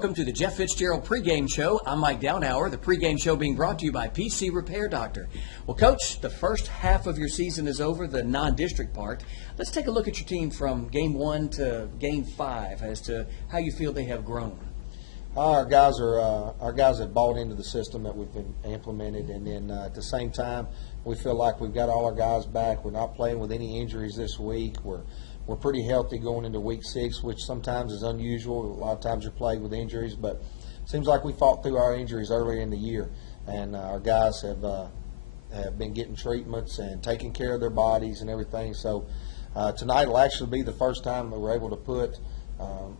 welcome to the Jeff Fitzgerald pregame show. I'm Mike Downhour, the pregame show being brought to you by PC Repair Doctor. Well, Coach, the first half of your season is over, the non-district part. Let's take a look at your team from Game 1 to Game 5 as to how you feel they have grown. Our guys have bought into the system that we've been implemented, and then at the same time, we feel like we've got all our guys back. We're not playing with any injuries this week. We're pretty healthy going into Week 6, which sometimes is unusual. A lot of times you're plagued with injuries, but it seems like we fought through our injuries earlier in the year, and our guys have been getting treatments and taking care of their bodies and everything. So tonight will actually be the first time that we're able to put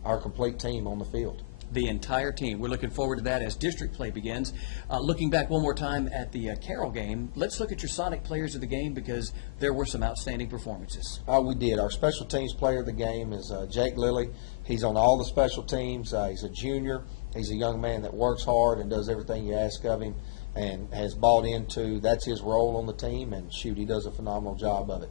our complete team on the field. The entire team. We're looking forward to that as district play begins. Looking back one more time at the Carroll game, let's look at your Sonic players of the game because there were some outstanding performances. We did. Our special teams player of the game is Jake Lilly. He's on all the special teams. He's a junior. He's a young man that works hard and does everything you ask of him and has bought into that's his role on the team, and shoot, he does a phenomenal job of it.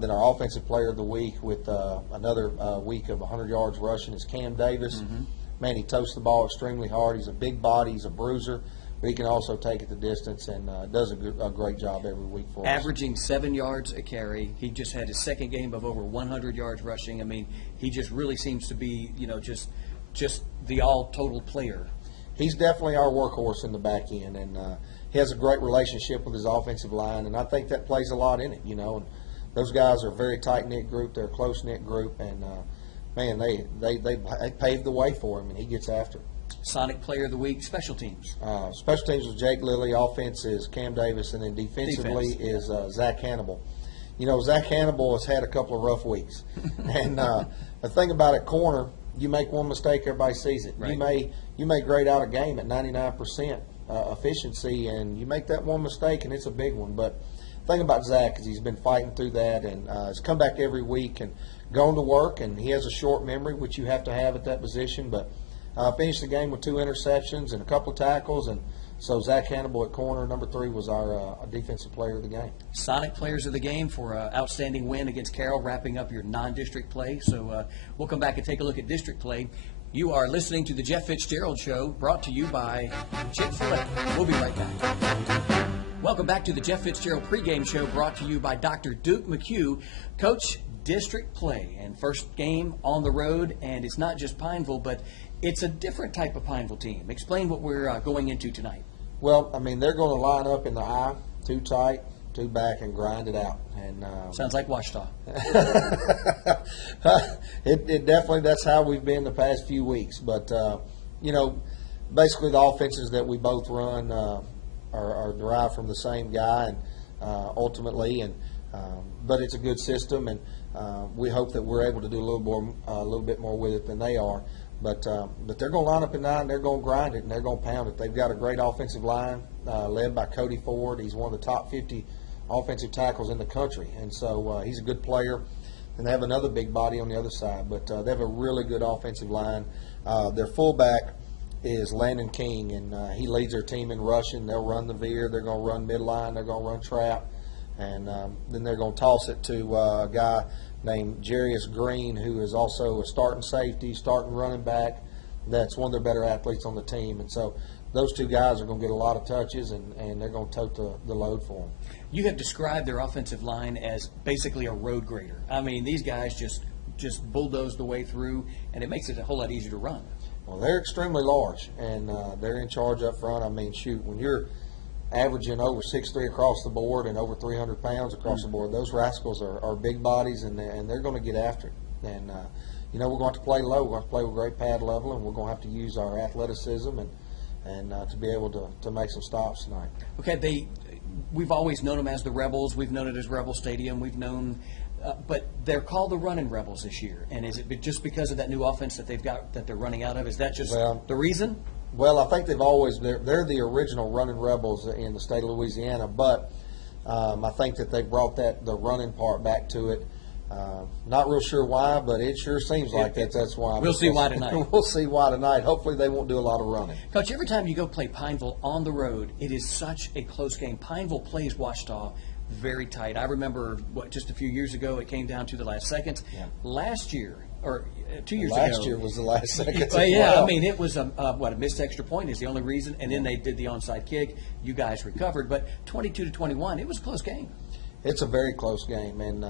Then our offensive player of the week with another week of 100 yards rushing is Cam Davis. Mm-hmm. Man, he toasts the ball extremely hard. He's a big body. He's a bruiser. But he can also take it the distance and does a great job every week for us. Averaging 7 yards a carry. He just had his second game of over 100 yards rushing. I mean, he just really seems to be, just the all-total player. He's definitely our workhorse in the back end, and he has a great relationship with his offensive line, and I think that plays a lot in it, And those guys are a very tight-knit group. They're a close-knit group, and man, they paved the way for him, and he gets after it. Sonic player of the week, special teams. Special teams was Jake Lilly, offense is Cam Davis, and then defensively is Zach Hannibal. Zach Hannibal has had a couple of rough weeks. And the thing about it, corner, you make one mistake, everybody sees it. Right. You may grade out a game at 99% efficiency, and you make that one mistake, and it's a big one. But the thing about Zach is he's been fighting through that, and he's come back every week and gone to work, and he has a short memory, which you have to have at that position, but finished the game with 2 interceptions and a couple of tackles, and so Zach Hannibal at corner, number 3, was our defensive player of the game. Sonic players of the game for an outstanding win against Carroll, wrapping up your non-district play. So we'll come back and take a look at district play. You are listening to the Jeff Fitzgerald Show, brought to you by Chick-fil-A. We'll be right back. Welcome back to the Jeff Fitzgerald pregame show, brought to you by Dr. Duke McHugh. Coach, district play and first game on the road, and it's not just Pineville, but it's a different type of Pineville team. Explain what we're going into tonight. Well, I mean, they're going to line up in the I, 2 tight, 2 back, and grind it out. And sounds like Washita. It definitely, that's how we've been the past few weeks. But basically the offenses that we both run are derived from the same guy, and ultimately, and but it's a good system, and we hope that we're able to do a little bit more with it than they are. But they're going to line up at 9, and they're going to grind it, and they're going to pound it. They've got a great offensive line led by Cody Ford. He's one of the top 50 offensive tackles in the country, and so he's a good player. And they have another big body on the other side, but they have a really good offensive line. Their fullback is Landon King, and he leads their team in rushing. They'll run the veer. They're going to run midline. They're going to run trap. And then they're going to toss it to a guy named Jarius Green, who is also a starting safety, starting running back. That's one of their better athletes on the team. And so those 2 guys are going to get a lot of touches, and they're going to tote the load for them. You have described their offensive line as basically a road grader. I mean, these guys just bulldoze the way through, and it makes it a whole lot easier to run. Well, they're extremely large, and they're in charge up front. I mean, shoot, when you're averaging over 6'3" across the board and over 300 pounds across the board, those rascals are big bodies, and they're going to get after it. And, we're going to have to play low. We're going to have to play with great pad level, and we're going to have to use our athleticism and to be able to make some stops tonight. Okay, we've always known them as the Rebels. We've known it as Rebel Stadium. We've known but they're called the Running Rebels this year. And is it just because of that new offense that they've got that they're running out of? Is that just the reason? Well, I think they've always they're the original Running Rebels in the state of Louisiana, but I think that they brought the running part back to it. Not real sure why, but it sure seems like that's why. We'll see why tonight. We'll see why tonight. Hopefully they won't do a lot of running. Coach, every time you go play Pineville on the road, it is such a close game. Pineville plays Washita very tight. I remember just a few years ago, it came down to the last seconds. Yeah. Last year, or 2 years Last ago. year was the last seconds. Well, as yeah, well. I mean, it was a missed extra point is the only reason, and then they did the onside kick. You guys recovered, but 22-21, it was a close game. It's a very close game, and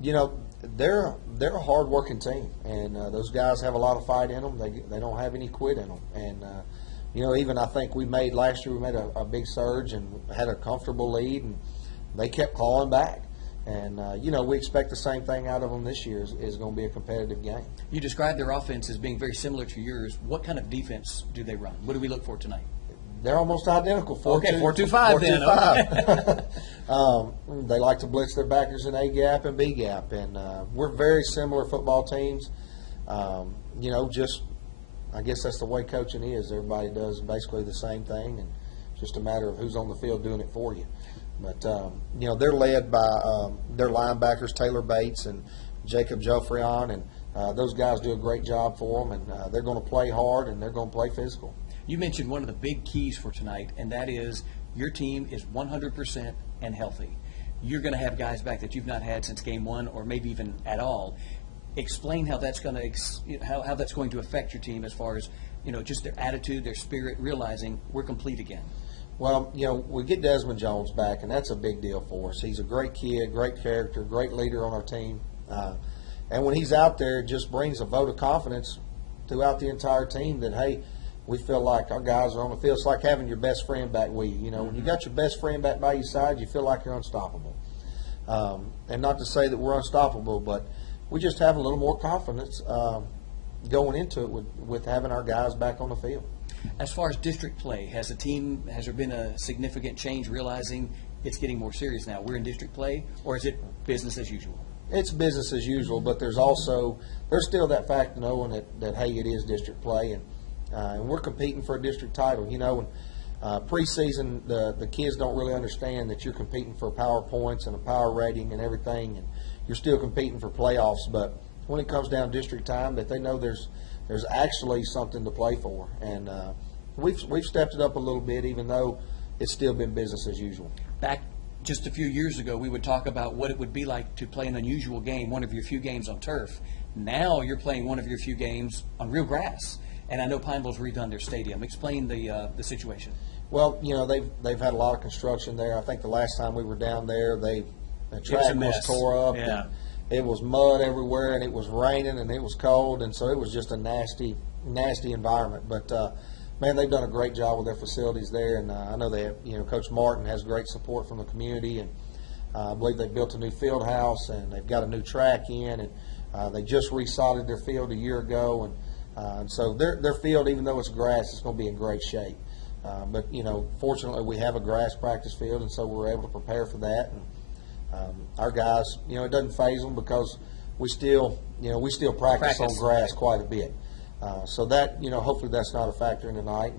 you know they're a hard-working team, and those guys have a lot of fight in them. They don't have any quit in them, and you know, even I think last year we made a big surge and had a comfortable lead, and they kept clawing back. And, you know, we expect the same thing out of them this year is going to be a competitive game. You described their offense as being very similar to yours. What kind of defense do they run? What do we look for tonight? They're almost identical. 4-2-5 then. 4-2-5. They like to blitz their backers in A gap and B gap, and we're very similar football teams. You know, just I guess that's the way coaching is. Everybody does basically the same thing, and it's just a matter of who's on the field doing it for you. But, you know, they're led by their linebackers, Taylor Bates and Jacob Joffrion, and those guys do a great job for them, and they're going to play hard and they're going to play physical. You mentioned one of the big keys for tonight, and that is your team is 100% and healthy. You're going to have guys back that you've not had since game one or maybe even at all. Explain how that's going to how that's going to affect your team as far as, you know, just their attitude, their spirit, realizing we're complete again. Well, you know, we get Desmond Jones back, and that's a big deal for us. He's a great kid, great character, great leader on our team. And when he's out there, it just brings a vote of confidence throughout the entire team that, hey, we feel like our guys are on the field. It's like having your best friend back with you. You know, when you got your best friend back by your side, you feel like you're unstoppable. And not to say that we're unstoppable, but we just have a little more confidence going into it with having our guys back on the field. As far as district play, has there been a significant change realizing it's getting more serious now? We're in district play, or is it business as usual? It's business as usual, but there's still that fact of knowing that hey, it is district play, and we're competing for a district title. You know, preseason, the kids don't really understand that you're competing for power points and a power rating and everything, and you're still competing for playoffs. But when it comes down to district time, that they know there's actually something to play for, and we've stepped it up a little bit, even though it's still been business as usual. Back just a few years ago, we would talk about what it would be like to play an unusual game, one of your few games on turf. Now you're playing one of your few games on real grass, and I know Pineville's redone their stadium. Explain the situation. Well, you know, they've had a lot of construction there. I think the last time we were down there, the track was tore up. Yeah. And it was mud everywhere, and it was raining, and it was cold, and so it was just a nasty environment. But man, they've done a great job with their facilities there, and I know Coach Martin has great support from the community, and I believe they built a new field house, and they've got a new track in, and they just resodded their field a year ago, and so their field, even though it's grass, it's going to be in great shape. But you know, fortunately, we have a grass practice field, and so we're able to prepare for that. And our guys, you know, it doesn't faze them because we still practice on grass quite a bit. So that, you know, hopefully that's not a factor in tonight,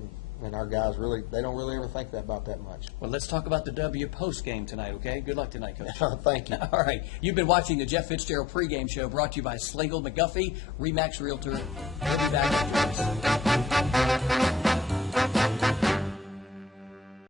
and our guys they don't really ever think about that much. Well, let's talk about the W post game tonight, okay? Good luck tonight, Coach. Thank you. All right. You've been watching the Jeff Fitzgerald pregame show brought to you by Slagle McGuffey, Remax Realtor. We'll be back after this.